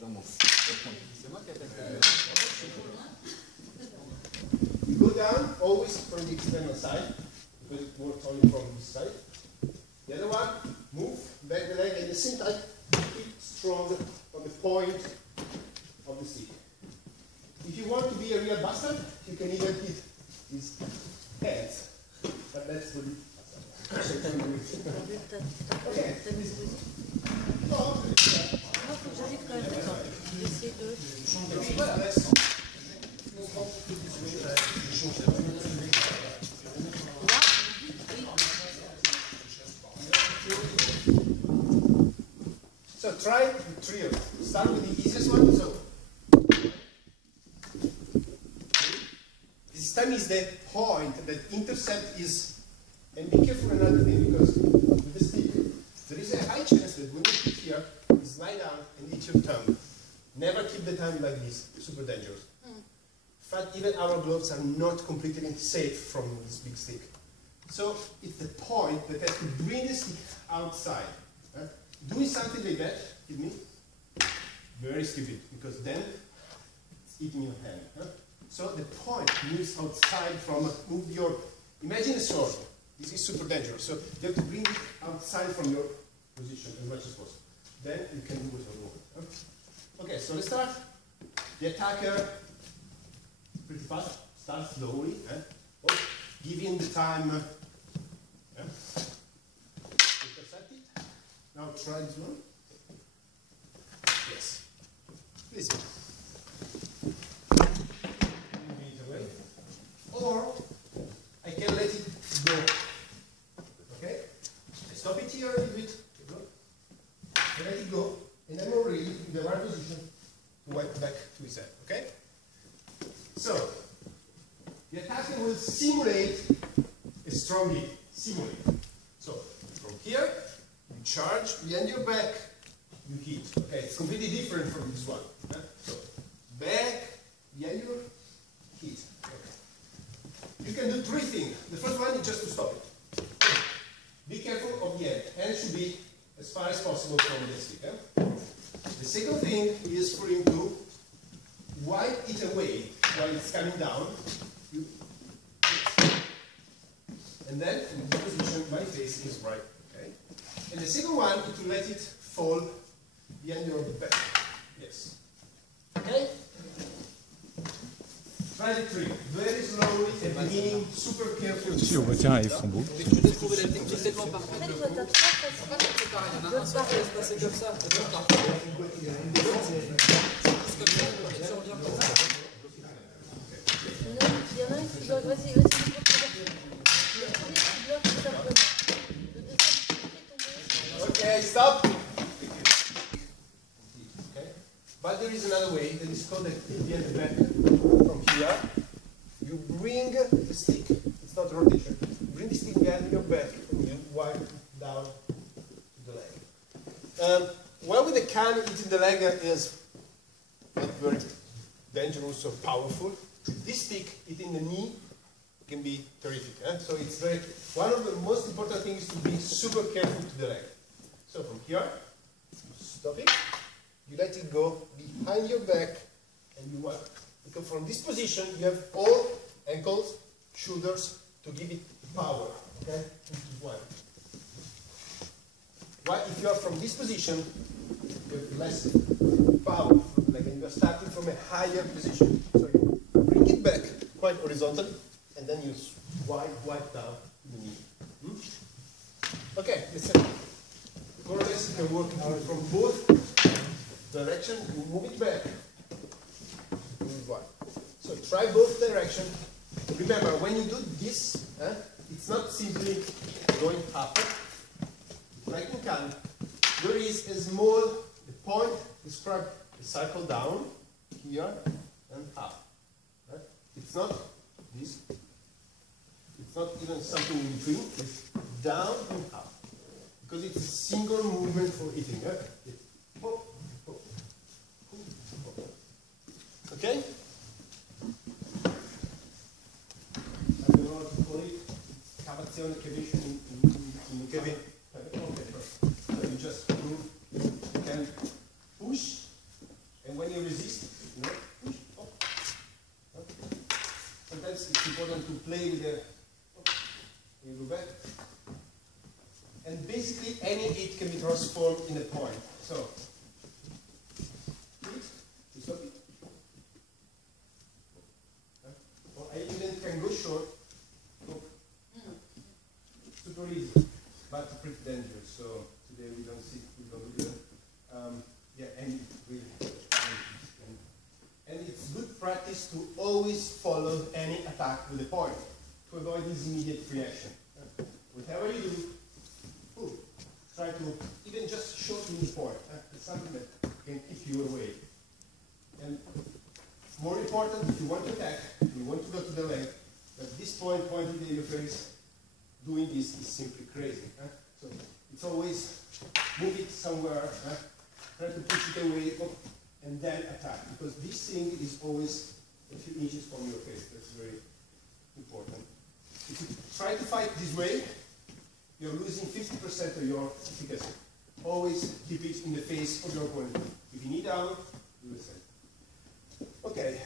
You go down always from the external side, because it works only from this side. The other one, move back the leg, and at the same time, keep strong on the point of the stick. If you want to be a real bastard, you can even hit his hands, but that's the okay. So try the trio. Start with the easiest one. So this time is the point that intercept is, and be careful another thing, because with the stick there is a high chance that when you hit here, you slide down and hit your thumb. Never keep the thumb like this. Super dangerous. In fact, even our gloves are not completely safe from this big stick. So it's the point that has to bring the stick outside. Doing something like that, give me, very stupid, because then it's eating your hand. So the point moves outside from, move your, imagine a sword. This is super dangerous. So you have to bring it outside from your position as much as possible. Then you can do whatever you want. Okay, so let's start. The attacker, pretty fast, start slowly. Give him the time. Intercept it. Now try this one. Yes. Please. Move it away. Or I can let it go. Okay? I stop it here a little bit. I let it go. And I'm already in the right position to wipe back to his head. Okay? So, the attacker will simulate a strong hit. Simulate. So, from here, you charge, behind your back, you hit. Okay, it's completely different from this one. So, back, behind your hit. Okay. You can do three things. The first one is just to stop it. Be careful of the hand. Hand should be as far as possible from the stick. The second thing is for him to wipe it away while it's coming down. And then, in this position, my face is right. Okay? And the second one is to let it fall behind your back. Yes. Okay? Try the trick. Very slowly, at the beginning, super careful. Si, on retient et ils sont beaux. Tu as trouvé la technique tellement parfaite. En fait, il y en a un qui se passer comme ça. C'est parfait. Il y en a un qui doit... Vas-y. Okay, stop. Okay. But there is another way that is called the end back. From here, you bring the stick, it's not rotation, you bring the stick behind your back and you wipe down to the leg. Well, with the canne, hitting the leg is not very dangerous or powerful. This stick hitting the knee can be terrific. So it's very, one of the most important things is to be super careful to the leg. So from here, you stop it, you let it go behind your back, and you wipe. Because from this position, you have all ankles, shoulders to give it power. Okay? One. Why? If you are from this position, you have less power. Like when you are starting from a higher position. So you bring it back quite horizontally, and then you wipe down the knee. Okay, listen. More or less, you can work from both directions. You move it back. So try both directions. Remember, when you do this, it's not simply going up. Like in Canne, there is a small point, describe a cycle down, here, and up. It's not this. It's not even something in between. It's down and up. Because it's a single movement for hitting. It's pop, pop, pop. Okay? Cavazione che riesce in Kevin. Okay, so you just move, you can push, and basically any hit can be transformed in a point. So, hit, you stop it. Or I even can go short. Go. Super easy, but pretty dangerous. So today we don't do that. Yeah, and really, and it's good practice to always follow any attack with a point to avoid this immediate reaction. Whatever you do, try to even just shorten the point. It's something that can keep you away. And more important, if you want to attack, you want to go to the leg, but this point pointed in your face, doing this is simply crazy. So it's always move it somewhere, try to push it away, and then attack. Because this thing is always a few inches from your face. That's very important. If you try to fight this way, you're losing 50% of your efficacy. Always keep it in the face of your opponent. If you need down, do the same. Okay.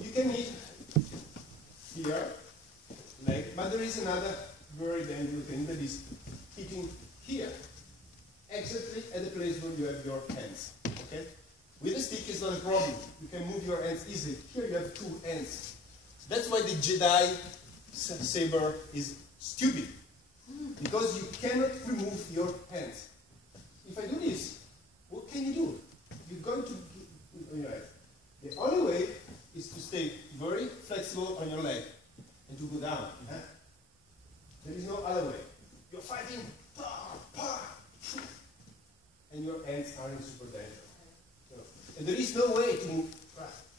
You can hit here, leg, but there is another very dangerous thing that is hitting here, exactly at the place where you have your hands. Okay? With a stick, it's not a problem. You can move your hands easily. Here you have two hands. That's why the Jedi saber is stupid, because you cannot remove your hands. If I do this, what can you do? You're going to on your head. The only way is to stay very flexible on your leg and to go down. There is no other way. You're fighting, and your hands are in super danger. So, and there is no way to move.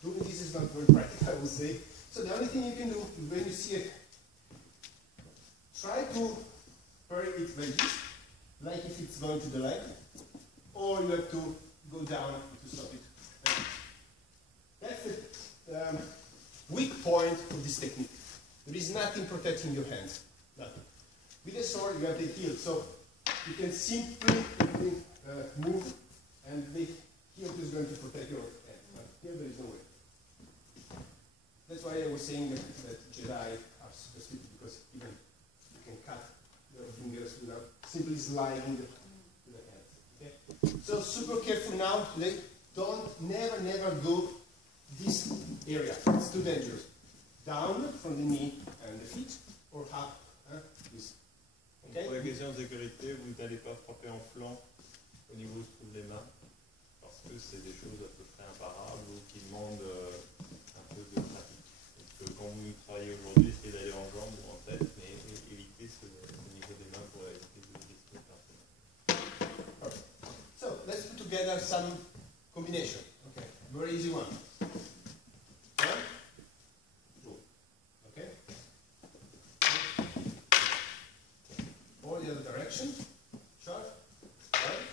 Doing this is not very practical, I would say. So the only thing you can do is when you see it, try to parry it like this, like if it's going to the leg, or you have to go down to stop it. That's the weak point of this technique. There is nothing protecting your hands. Nothing. With a sword, you have the hilt, so you can simply move, and the hilt is going to protect your hand. But here there is no way. That's why I was saying that Jedi are super stupid, because even you can cut your fingers without simply sliding to the hand. Okay? So super careful now today. Never go this area. It's too dangerous. Down from the knee and the feet, or up. This. Okay? Pour la question de sécurité, vous n'allez pas frapper en flanc au niveau où se trouvent les mains, parce que c'est des choses à peu près imparables ou qui demandent un peu de pratique. Donc quand vous travaillez aujourd'hui, essayez d'aller en jambes ou en tête, mais évitez au niveau des mains pour éviter de risquer de perdre. Perfect. So let's put together some combination. Okay, very easy one. One, two. Okay. Or the other direction. Short. Right.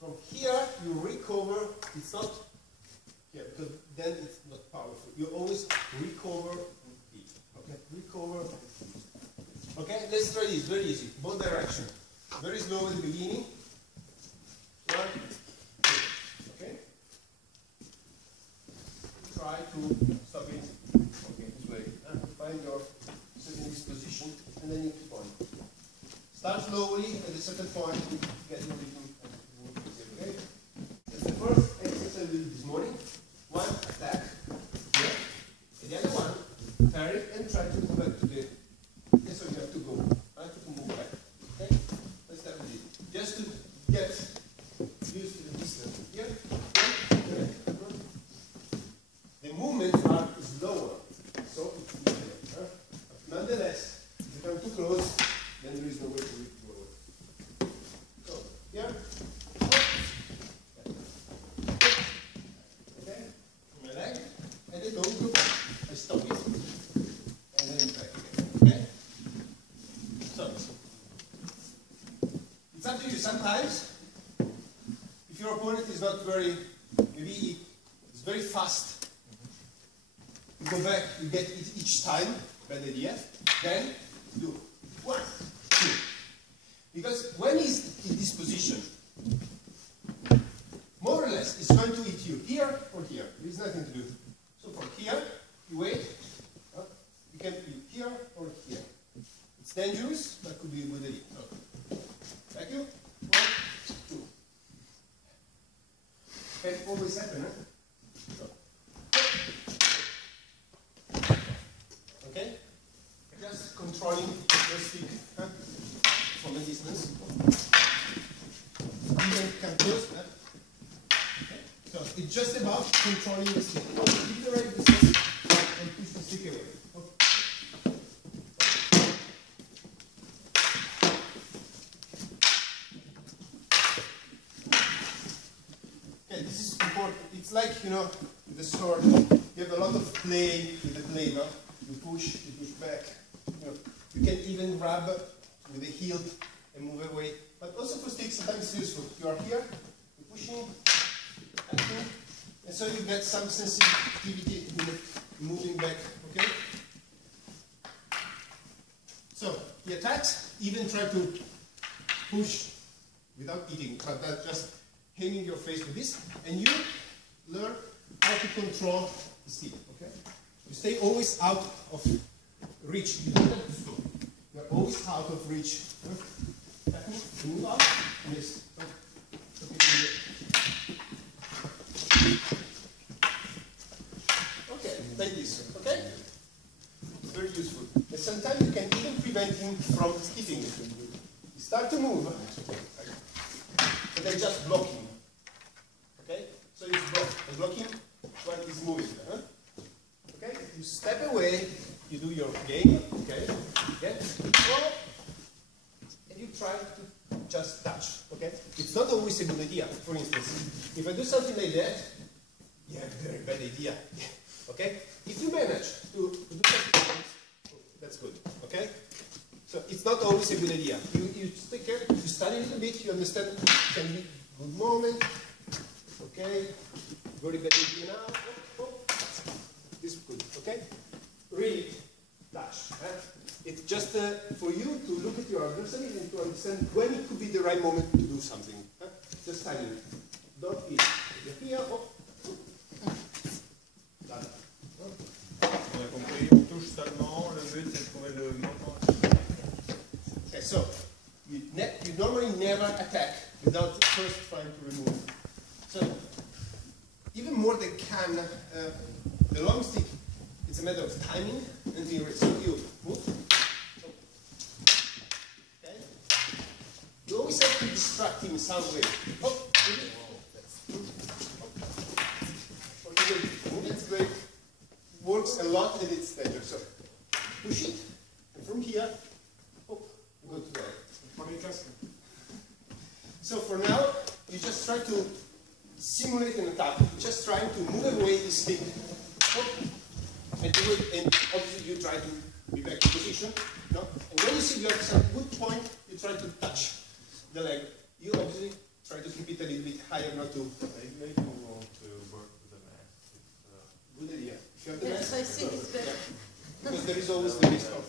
From here you recover. It's not here because then it's not powerful. You always recover and eat. Okay. Recover and eat. Okay. Let's try this. Very easy. Both directions. Very slow at the beginning. One, two. Okay. Try to stop it. Okay, this way. Find your certain position, and then you keep on. Start slowly at a certain point. Get your rhythm. Okay. That's the first exercise we did this morning. One attack. Yeah. And the other one, parry and try to move back to the. Okay, so you have to go. Try to move back. Okay. Let's start with it. Just to get used to the distance. Here. Okay. The movements are slower, so it's easier. Nonetheless, if you come too close, then there is no way to go away. So, here. Okay, from my leg, and then don't go. I stop it, and then back again. Okay? So, it's up to you. Sometimes, if your opponent is not very, maybe it's very fast, you go back, you get it each time, bad idea. Then do 1, 2. Because when he's in this position, more or less, it's going to hit you here or here. There is nothing to do. So from here, you wait. You can be here or here. It's dangerous, but could be a good idea. Okay. Thank you. 1, 2. Can always happen, huh? Okay? Just controlling your stick from a distance. Even come close. Okay? So it's just about controlling the stick. Keep the right distance and push the stick away. Okay, this is important. It's like, you know, with the sword, you have a lot of play with the blade, no? You push back. You know, you can even grab with the hilt and move away. But also for sticks, sometimes it's useful. You are here, you're pushing, acting, and so you get some sensitivity in moving back. Okay. So he attacks. Even try to push without hitting, but just aiming your face with this, and you learn how to control the stick. Okay. You stay always out of reach. You don't have to stop. You are always out of reach. Move out. Yes. Okay, like this. Okay? It's very useful. And sometimes you can even prevent him from skipping. You start to move, but then just block him. Okay? So you block him while he's moving. Okay? You step away, you do your game, okay? And you try to just touch, okay? It's not always a good idea. For instance, if I do something like that, yeah, very bad idea, okay? If you manage to do something, that's good, okay? So it's not always a good idea. You take care, you study a little bit, you understand it can be a good moment, okay? Very bad idea now, this is good, okay? Really touch. It's just for you to look at your adversary and to understand when it could be the right moment to do something. Just timing. Don't hit. You're here, Done. On a compris, on touche seulement, le but c'est de trouver le moment. Okay, so you normally never attack without first trying to remove. So even more than Canne, the long stick, it's a matter of timing and being ready. So you move. Okay. You always have to distract him in some way. That's great. Works a lot and it's better. So push it, and from here, you go to the right. So for now, you just try to simulate an attack. You're just trying to move away the stick. And do it, and obviously you try to be back in position. No? And when you see you have some good point, you try to touch the leg. You obviously try to keep it a little bit higher, not to. Maybe you want to work with the mask. Good idea. If you have the Yes, mask, I think it's better. because there is always the risk of